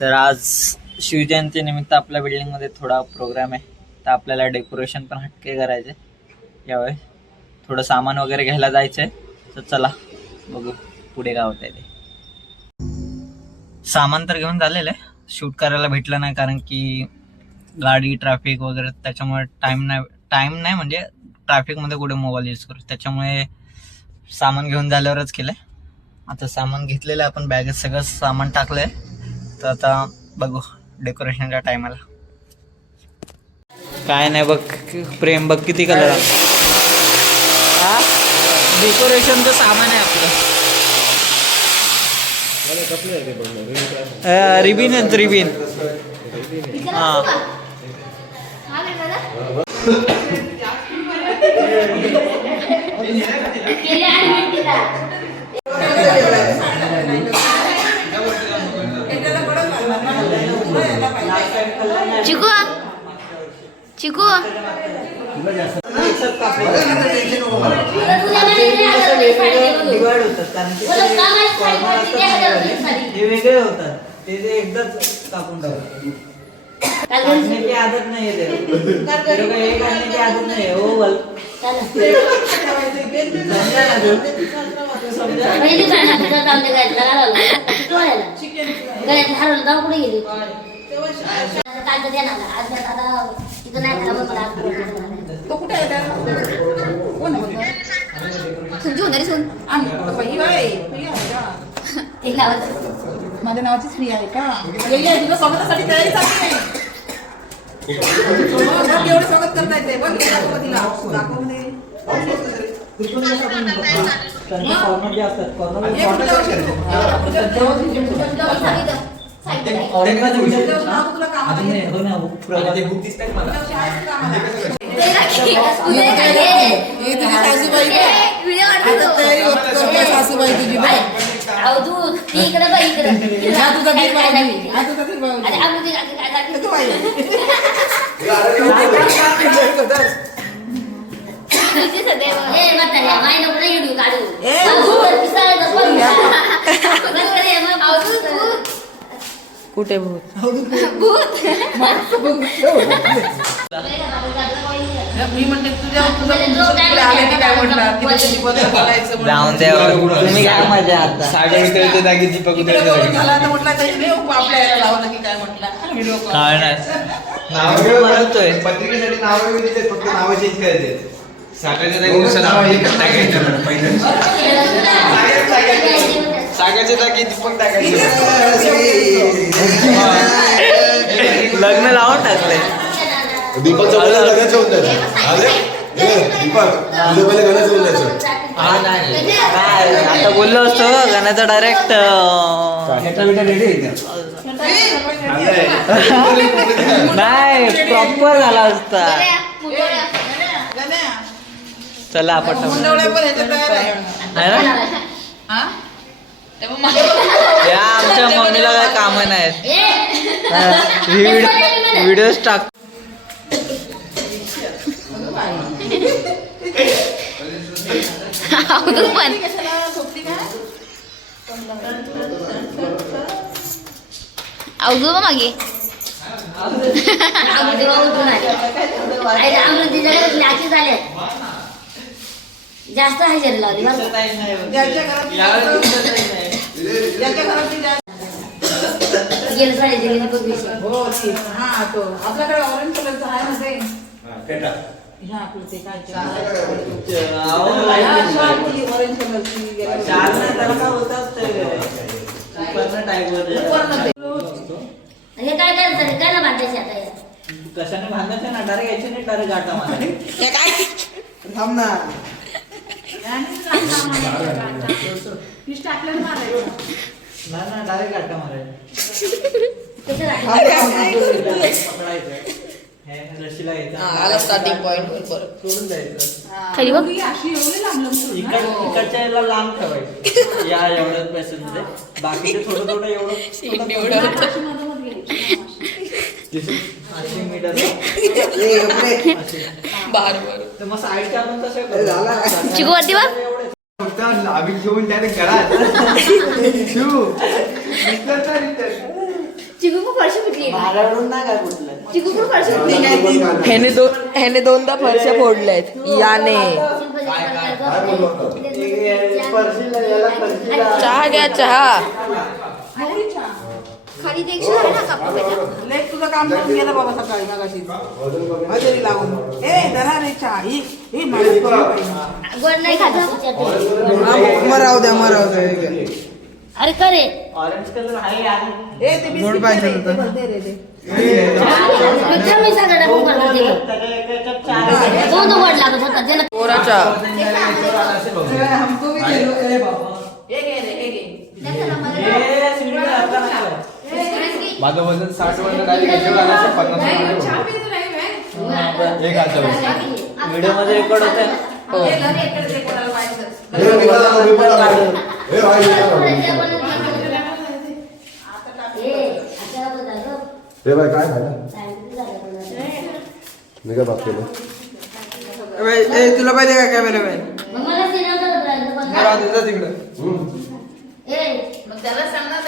तर आज शिवजयंतीनिमित्त आपल्या बिल्डिंगमध्ये थोडा प्रोग्राम आहे, तर आपल्याला डेकोरेशन पण हटके करायचे. यावेळी थोडं सामान वगैरे घ्यायला जायचं आहे, तर चला बघू पुढे काय होत आहे ते. सामान तर घेऊन झालेलं आहे, शूट करायला भेटलं नाही कारण की गाडी ट्रॅफिक वगैरे, त्याच्यामुळे टाईम नाही म्हणजे ट्रॅफिकमध्ये कुठे मोबाईल यूज करू, त्याच्यामुळे सामान घेऊन झाल्यावरच केलं. आता सामान घेतलेलं आहे आपण, बॅगेत सगळं सामान टाकलंय. तर आता बघू डेकोरेशनच्या टायमाला. काय नाही बघ प्रेम, बघ किती कलर हा डेकोरेशनचं सामान आहे आपलं. रिबिन आहेत, रिबिन. हा चिकू चिकू डिवाइड होतात कारण की ते वेगळे होतात, ते एकदाच कापून टाकतात. काढण्याची आदत नाही आहे, काढण्याची आदत नाही आहे. हो बोल माझ्या नावाची स्त्री आहे का? तुला स्वागतासाठी तयारी चालली आहे. एवढं स्वागत करता येते बघ, तिला दाखवते. सासूबाई तुझी कुठे भूत मी म्हणते तुझ्या काय म्हटलं जाऊन तुम्ही काय मजा आता म्हटलं आपल्या लावलं की काय म्हटलं व्हिडिओ काय नाही म्हणतोय पत्रिकेसाठी नाव दिले, फक्त नाव चेंज करायचे. सागरच्या जागी दीपक टाकायचे. लग्न लावून टाकलंय. दीपक गणेश होऊन जायचं. दीपक तुझं पहिले गणेश होऊन जायचं. काय आता बोललो असतो गाण्याचा डायरेक्ट नाही प्रॉपर झाला असता. चला आपण या आमच्या मम्मीला काय काम नाहीत, व्हिडिओज टाक. पण अवघड मागे जास्त हजेरी लावली. गेलं साडे दिली आपल्याकडे ऑरेंज कलरचा आहे ना ते. आपलं ते काय ऑरेंज कलरची हे काय करायचं काय ना बांधायचे आता कशाने बांधायचं ना, डायरेक्ट यायचं नाही, डायरेक्ट गाठा मारायचं. काय थांब ना ना डायरेक्ट गाठा मारायचं. स्टार्टिंग पॉइंट सोडून जायचं. खाली बघ इकडच्या याला लांब ठेवायचं या एवढ्याच पैशांमध्ये, बाकीचे थोडं थोडं एवढं तर मग साईडच्या आपण तसं चिकू वरती बघ. आम्ही घेऊन डायरेक्ट घरात चिकू चिकू पण फरशी ह्याने दोनदा फरशा फोडल्यात याने. चहा घ्या चहा. खाली ते एकशे आहे ना कापू बेटा. लेक तुझं काम करून गेलं बाबा सकाळी मगाशी हजेरी लावून. ए धरा रे चहा ही गोड नाही खात. मराव द्या. अरे करे ऑरेंज कलर आहे ए ते गोड पाहिजे होतं. मित्र मी सगळं टाकून करतो ते. तो गोड लागत होता त्याला. पोराचा हमको भी दे लो. ए बाबा माझं वजन 60 वजन काय घ्यायचं झालं 50 एक हात व्हिडिओ मध्ये रेकॉर्ड होत आहे. रे बाय काय झालं मी काय बात केलं तुला पाहिजे का कॅमेरा बाय मला सिनेमा तिकडं. ए मग त्याला सांगणार